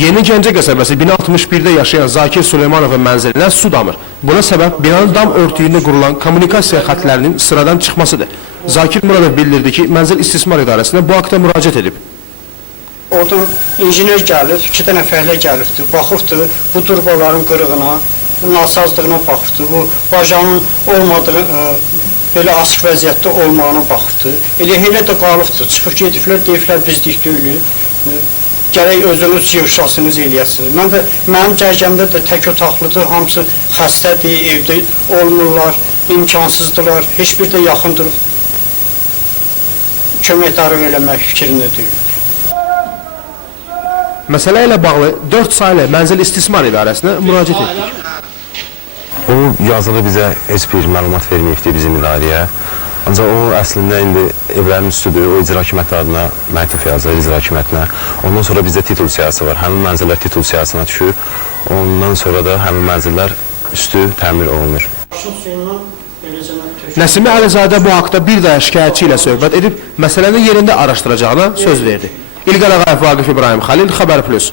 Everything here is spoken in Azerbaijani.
Yeni Gəncə qəsəbəsi bina 61-də yaşayan Zakir Süleymanovun mənzilinə su damır. Buna səbəb binanın dam örtüyündə qurulan kommunikasiya xətlərinin sıradan çıxmasıdır. Zakir Muradov bildirdi ki, Mənzil İstismar İdarəsinə bu haqda müraciət edib. Oradan injiner gəlib, 2 dənə fəhlə gəlibdi, baxıbdı bu turbaların qırığına, nasazlığına baxıbdı, bu bajanın olmadığı, belə açıq vəziyyətdə olmağına baxıbdı. Elə də qalıbdı, çıxıb gediblər, deyiblər bizlik deyil. Gərək özünüz yığışasınız eləyəsiniz. Mənim cərgəmdə də tək otaqlıdır, hamısı xəstədir, evdə olmurlar, imkansızdılar, heç bir də yaxın durub köməkdarlıq eləmək fikrində deyil. Məsələ ilə bağlı 4 saylı Mənzil İstismar İdarəsinə müraciət etdik. O yazılı bizə heç bir məlumat verməyibdi bizim idarəyə. Ancaq o əslində indi evlərin üstüdür, o icra hakimiyyəti adına məktub yazır, icra hakimiyyətinə. Ondan sonra bizdə titul siyasi var, həmin mənzillər titul siyasına düşür. Ondan sonra da həmin mənzillər üstü təmir olunur. Nəsimi Əlizadə bu haqda bir daha şikayətçi ilə söhbət edib, məsələni yerində araşdıracağına söz verdi. İlqar Ağayev, Vaqif İbrahim Xəlil, Xəbər Plus.